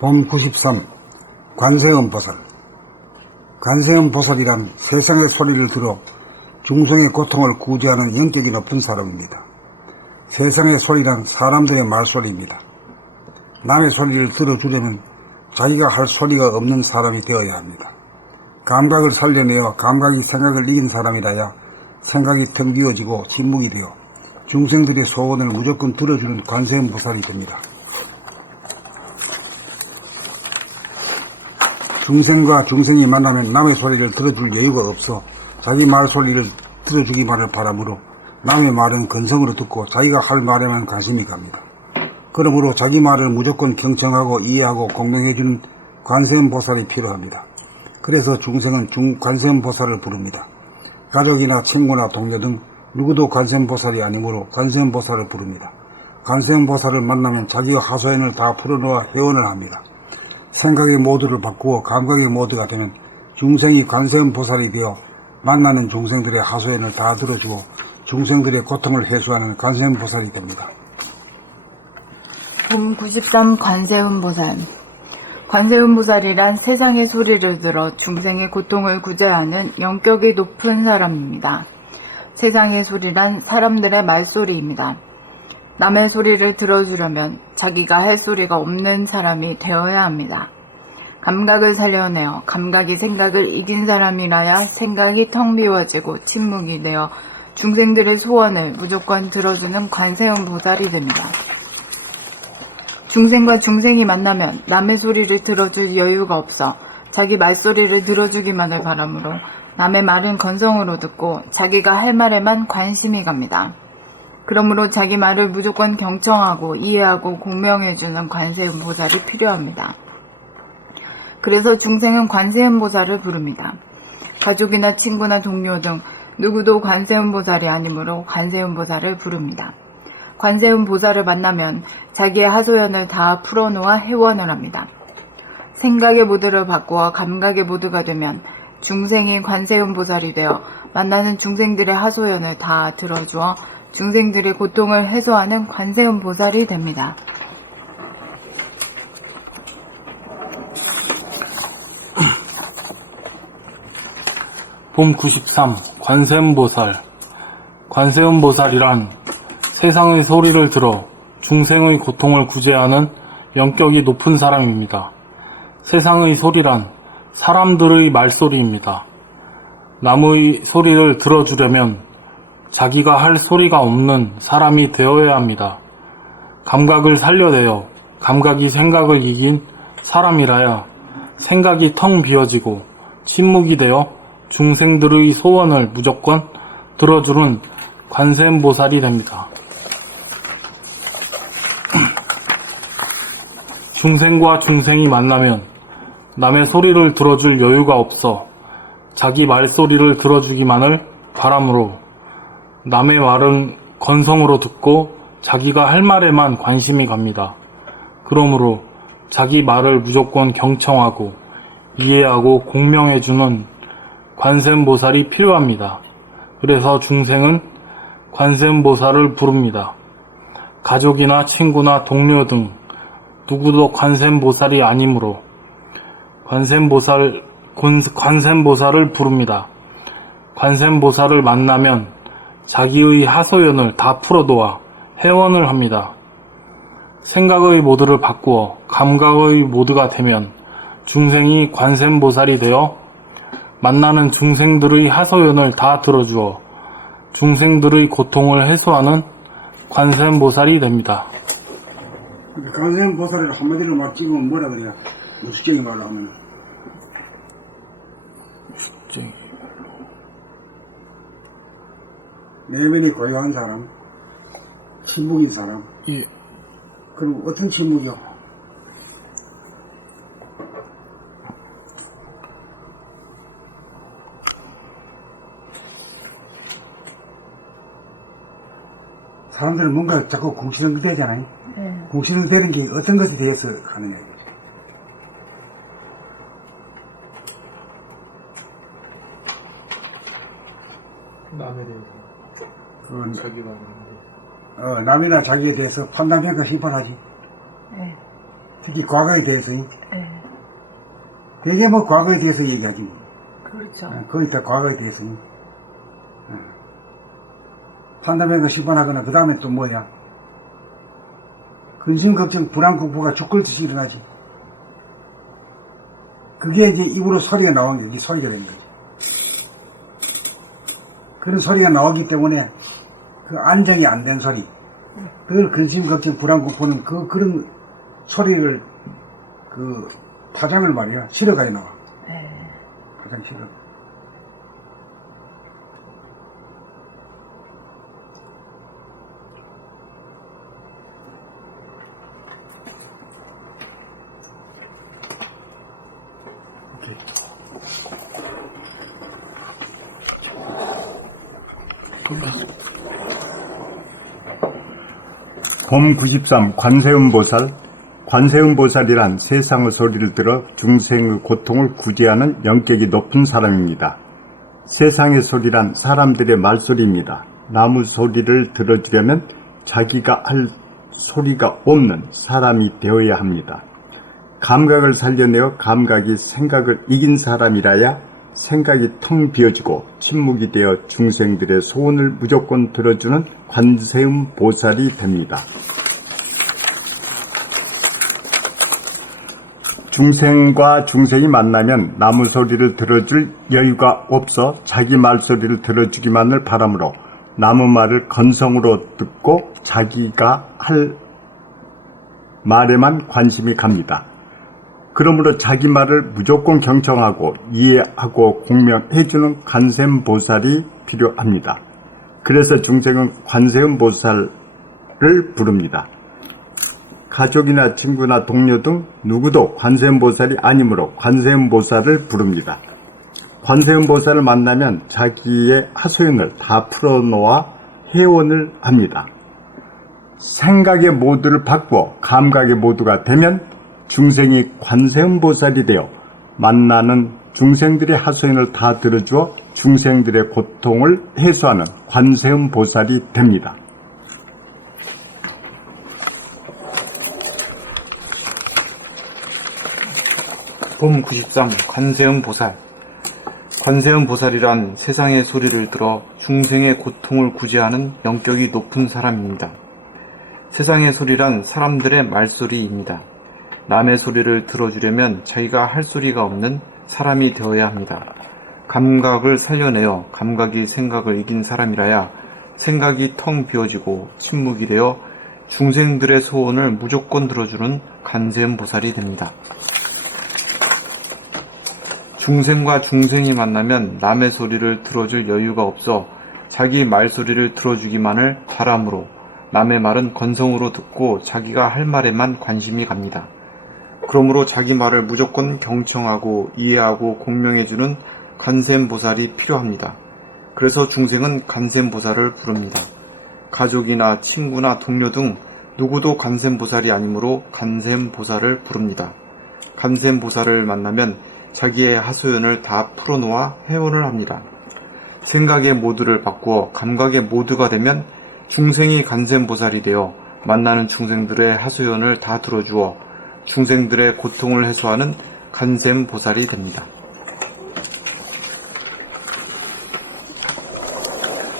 봄 93 관세음보살. 관세음보살이란 세상의 소리를 들어 중생의 고통을 구제하는 영격이 높은 사람입니다. 세상의 소리란 사람들의 말소리입니다. 남의 소리를 들어주려면 자기가 할 소리가 없는 사람이 되어야 합니다. 감각을 살려내어 감각이 생각을 이긴 사람이라야 생각이 텅 비어지고 침묵이 되어 중생들의 소원을 무조건 들어주는 관세음보살이 됩니다. 중생과 중생이 만나면 남의 소리를 들어줄 여유가 없어 자기 말소리를 들어주기만을 바라므로 남의 말은 건성으로 듣고 자기가 할 말에만 관심이 갑니다. 그러므로 자기 말을 무조건 경청하고 이해하고 공명해주는 관세음보살이 필요합니다. 그래서 중생은 관세음보살을 부릅니다. 가족이나 친구나 동료 등 누구도 관세음보살이 아니므로 관세음보살을 부릅니다. 관세음보살을 만나면 자기의 하소연을 다 풀어놓아 회원을 합니다. 생각의 모드를 바꾸어 감각의 모드가 되면 중생이 관세음보살이 되어 만나는 중생들의 하소연을 다 들어주고 중생들의 고통을 해소하는 관세음보살이 됩니다. 봄 93 관세음보살. 관세음보살이란 세상의 소리를 들어 중생의 고통을 구제하는 영격이 높은 사람입니다. 세상의 소리란 사람들의 말소리입니다. 남의 소리를 들어주려면 자기가 할 소리가 없는 사람이 되어야 합니다. 감각을 살려내어 감각이 생각을 이긴 사람이라야 생각이 텅 비워지고 침묵이 되어 중생들의 소원을 무조건 들어주는 관세음보살이 됩니다. 중생과 중생이 만나면 남의 소리를 들어줄 여유가 없어 자기 말소리를 들어주기만을 바라므로 남의 말은 건성으로 듣고 자기가 할 말에만 관심이 갑니다. 그러므로 자기 말을 무조건 경청하고 이해하고 공명해주는 관세음보살이 필요합니다. 그래서 중생은 관세음보살을 부릅니다. 가족이나 친구나 동료 등 누구도 관세음보살이 아니므로 관세음보살을 부릅니다. 관세음보살을 만나면 자기의 하소연을 다 풀어놓아 회원을 합니다. 생각의 모드를 바꾸어 감각의 모드가 되면 중생이 관세음보살이 되어 만나는 중생들의 하소연을 다 들어주어 중생들의 고통을 해소하는 관세음보살이 됩니다. 봄 93 관세음보살. 관세음보살이란 세상의 소리를 들어 중생의 고통을 구제하는 영격이 높은 사람입니다. 세상의 소리란 사람들의 말소리입니다. 남의 소리를 들어주려면 자기가 할 소리가 없는 사람이 되어야 합니다. 감각을 살려내어 감각이 생각을 이긴 사람이라야 생각이 텅 비어지고 침묵이 되어 중생들의 소원을 무조건 들어주는 관세음보살이 됩니다. 중생과 중생이 만나면 남의 소리를 들어줄 여유가 없어 자기 말소리를 들어주기만을 바라므로 남의 말은 건성으로 듣고 자기가 할 말에만 관심이 갑니다. 그러므로 자기 말을 무조건 경청하고 이해하고 공명해주는 관세음보살이 필요합니다. 그래서 중생은 관세음보살을 부릅니다. 가족이나 친구나 동료 등 누구도 관세음보살이 아니므로 관세음보살을 부릅니다. 관세음보살을 만나면 자기의 하소연을 다 풀어놓아 회원을 합니다. 생각의 모드를 바꾸어 감각의 모드가 되면 중생이 관세음보살이 되어 만나는 중생들의 하소연을 다 들어주어 중생들의 고통을 해소하는 관세음보살이 됩니다. 관세음보살을 한마디로 막 찍으면 뭐라 그래야 무식적인 말로 하면 내면이 고요한 사람, 침묵인 사람. 예. 그럼 어떤 침묵이요? 사람들은 뭔가 자꾸 궁시렁 대잖아요. 네. 궁시렁 대는 게 어떤 것에 대해서 하느냐 이거죠. 남에 대해서 자기가 남이나 자기에 대해서 판단평가 심판하지. 네. 특히 과거에 대해서 네. 되게 뭐 과거에 대해서 얘기하지 뭐. 그렇죠. 거의 다 과거에 대해서 판단회가 심판하거나 그 다음에 또 뭐야 근심 걱정 불안 공포가 죽을듯이 일어나지. 그게 이제 입으로 소리가 나오는 게 이게 소리가 되는 거지. 그런 소리가 나오기 때문에 그 안정이 안 된 소리, 그 근심 걱정 불안 공포는 그런 소리를 그 파장을 말이야 실어가야 나와. 네. 파장 실어. 봄 93 관세음보살. 관세음보살이란 세상의 소리를 들어 중생의 고통을 구제하는 영격이 높은 사람입니다. 세상의 소리란 사람들의 말소리입니다. 남의 소리를 들어주려면 자기가 할 소리가 없는 사람이 되어야 합니다. 감각을 살려내어 감각이 생각을 이긴 사람이라야 생각이 텅 비어지고 침묵이 되어 중생들의 소원을 무조건 들어주는 관세음 보살이 됩니다. 중생과 중생이 만나면 남의 소리를 들어줄 여유가 없어 자기 말소리를 들어주기만을 바라므로 남의 말을 건성으로 듣고 자기가 할 말에만 관심이 갑니다. 그러므로 자기 말을 무조건 경청하고 이해하고 공명해주는 관세음보살이 필요합니다. 그래서 중생은 관세음보살을 부릅니다. 가족이나 친구나 동료 등 누구도 관세음보살이 아니므로 관세음보살을 부릅니다. 관세음보살을 만나면 자기의 하소연을 다 풀어놓아 해원을 합니다. 생각의 모두를 바꾸어 감각의 모두가 되면 중생이 관세음보살이 되어 만나는 중생들의 하소연을 다 들어주어 중생들의 고통을 해소하는 관세음보살이 됩니다. 봄 93 관세음보살. 관세음보살이란 세상의 소리를 들어 중생의 고통을 구제하는 영격이 높은 사람입니다. 세상의 소리란 사람들의 말소리입니다. 남의 소리를 들어주려면 자기가 할 소리가 없는 사람이 되어야 합니다. 감각을 살려내어 감각이 생각을 이긴 사람이라야 생각이 텅 비어지고 침묵이 되어 중생들의 소원을 무조건 들어주는 관세음보살이 됩니다. 중생과 중생이 만나면 남의 소리를 들어줄 여유가 없어 자기 말소리를 들어주기만을 바라므로 남의 말은 건성으로 듣고 자기가 할 말에만 관심이 갑니다. 그러므로 자기 말을 무조건 경청하고 이해하고 공명해주는 관세음보살이 필요합니다. 그래서 중생은 관세음보살을 부릅니다. 가족이나 친구나 동료 등 누구도 관세음보살이 아니므로 관세음보살을 부릅니다. 관세음보살을 만나면 자기의 하소연을 다 풀어놓아 해원을 합니다. 생각의 모두를 바꾸어 감각의 모두가 되면 중생이 관세음보살이 되어 만나는 중생들의 하소연을 다 들어주어 중생들의 고통을 해소하는 관세음보살이 됩니다.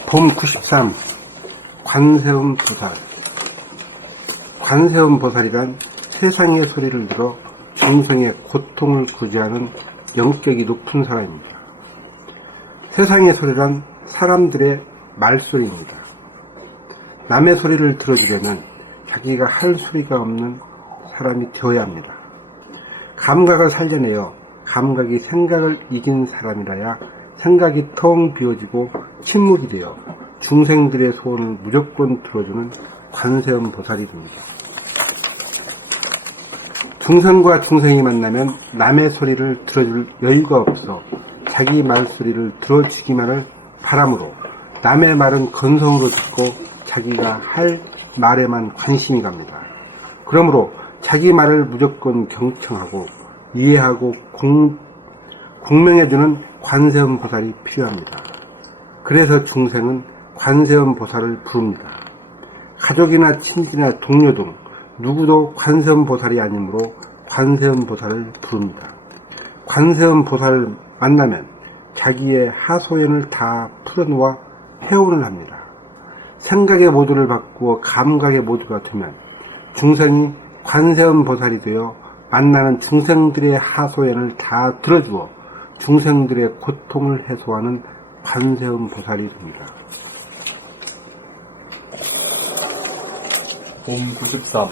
봄 93 관세음보살. 관세음보살이란 세상의 소리를 들어 중생의 고통을 구제하는 영격이 높은 사람입니다. 세상의 소리란 사람들의 말소리입니다. 남의 소리를 들어주려면 자기가 할 소리가 없는 사람이 되어야 합니다. 감각을 살려내어 감각이 생각을 이긴 사람이라야 생각이 텅 비어지고 침묵이 되어 중생들의 소원을 무조건 들어주는 관세음보살이 됩니다. 중생과 중생이 만나면 남의 소리를 들어줄 여유가 없어 자기 말소리를 들어주기만을 바라므로 남의 말은 건성으로 듣고 자기가 할 말에만 관심이 갑니다. 그러므로 자기 말을 무조건 경청하고 이해하고 공명해주는 관세음보살이 필요합니다. 그래서 중생은 관세음보살을 부릅니다. 가족이나 친지나 동료 등 누구도 관세음보살이 아니므로 관세음보살을 부릅니다. 관세음보살을 만나면 자기의 하소연을 다 풀어놓아 회원을 합니다. 생각의 모두를 바꾸어 감각의 모두가 되면 중생이 관세음보살이 되어 만나는 중생들의 하소연을 다 들어주어 중생들의 고통을 해소하는 관세음보살이 됩니다. 옴 93.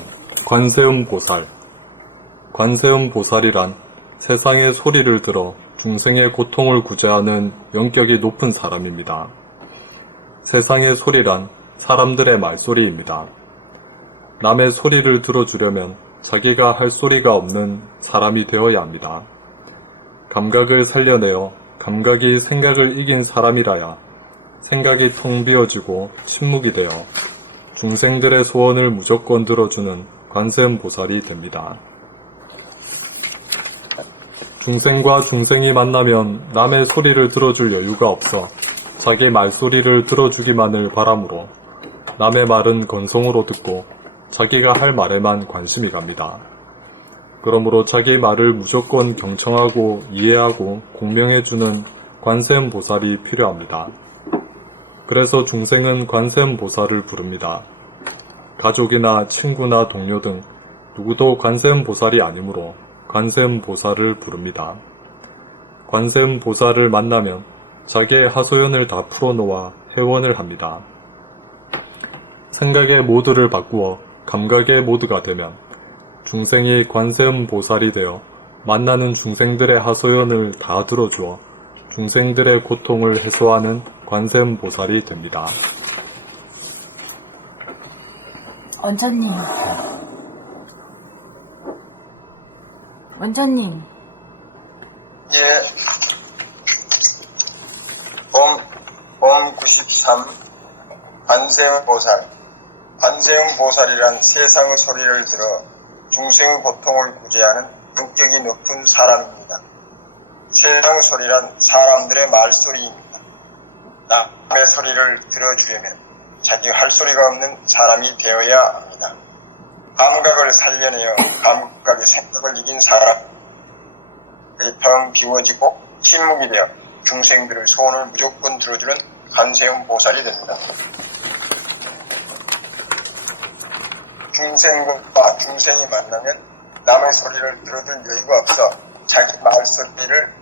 관세음보살. 관세음보살이란 세상의 소리를 들어 중생의 고통을 구제하는 영격이 높은 사람입니다. 세상의 소리란 사람들의 말소리입니다. 남의 소리를 들어주려면 자기가 할 소리가 없는 사람이 되어야 합니다. 감각을 살려내어 감각이 생각을 이긴 사람이라야 생각이 텅 비어지고 침묵이 되어 중생들의 소원을 무조건 들어주는 관세음보살이 됩니다. 중생과 중생이 만나면 남의 소리를 들어줄 여유가 없어 자기 말소리를 들어주기만을 바라므로 남의 말은 건성으로 듣고 자기가 할 말에만 관심이 갑니다. 그러므로 자기 말을 무조건 경청하고 이해하고 공명해주는 관세음보살이 필요합니다. 그래서 중생은 관세음보살을 부릅니다. 가족이나 친구나 동료 등 누구도 관세음보살이 아니므로 관세음보살을 부릅니다. 관세음보살을 만나면 자기의 하소연을 다 풀어놓아 회원을 합니다. 생각의 모드를 바꾸어 감각의 모드가 되면 중생이 관세음보살이 되어 만나는 중생들의 하소연을 다 들어주어 중생들의 고통을 해소하는 관세음보살이 됩니다. 원장님. 원장님. 예. 옴 93. 관세음보살. 관세음보살이란 세상의 소리를 들어 중생의 고통을 구제하는 성격이 높은 사람입니다. 세상의 소리란 사람들의 말소리입니다. 남의 소리를 들어주려면 자기 할 소리가 없는 사람이 되어야 합니다. 감각을 살려내어 감각의 생각을 이긴 사람이 텅 비워지고 침묵이 되어 중생들의 소원을 무조건 들어주는 관세음보살이 됩니다. 중생과 중생이 만나면 남의 소리를 들어줄 여유가 없어 자기 말소리를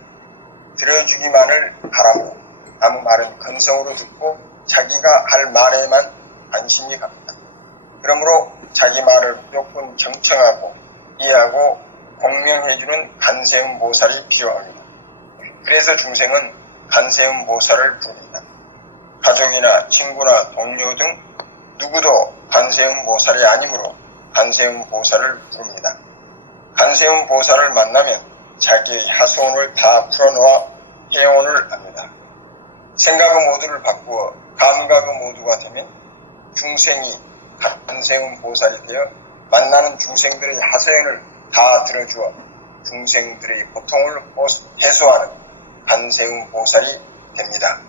들어주기만을 바라고 남의 말은 건성으로 듣고 자기가 할 말에만 관심이 갑니다. 그러므로 자기 말을 무조건 경청하고 이해하고 공명해주는 관세음보살이 필요합니다. 그래서 중생은 관세음보살을 부릅니다. 가족이나 친구나 동료 등 누구도 관세음보살이 아니므로 관세음보살을 부릅니다. 관세음보살을 만나면 자기의 하소원을 다 풀어놓아 회원을 합니다. 생각의 모두를 바꾸어 감각의 모두가 되면 중생이 관세음보살이 되어 만나는 중생들의 하소연을 다 들어주어 중생들의 고통을 해소하는 관세음보살이 됩니다.